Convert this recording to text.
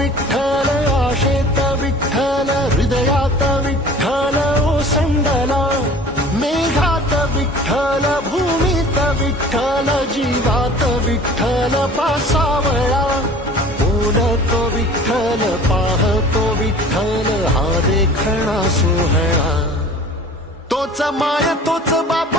विठ्ठल आशेत विठ्ठल हृदयात विठ्ठल ओसंडला मेघात विठ्ठल भूमीत विठ्ठल जीवात विठ्ठल पासावळा बोलतो विठ्ठल पाहतो विठ्ठल हा देखणा सोहळा तोच माय तोच बाप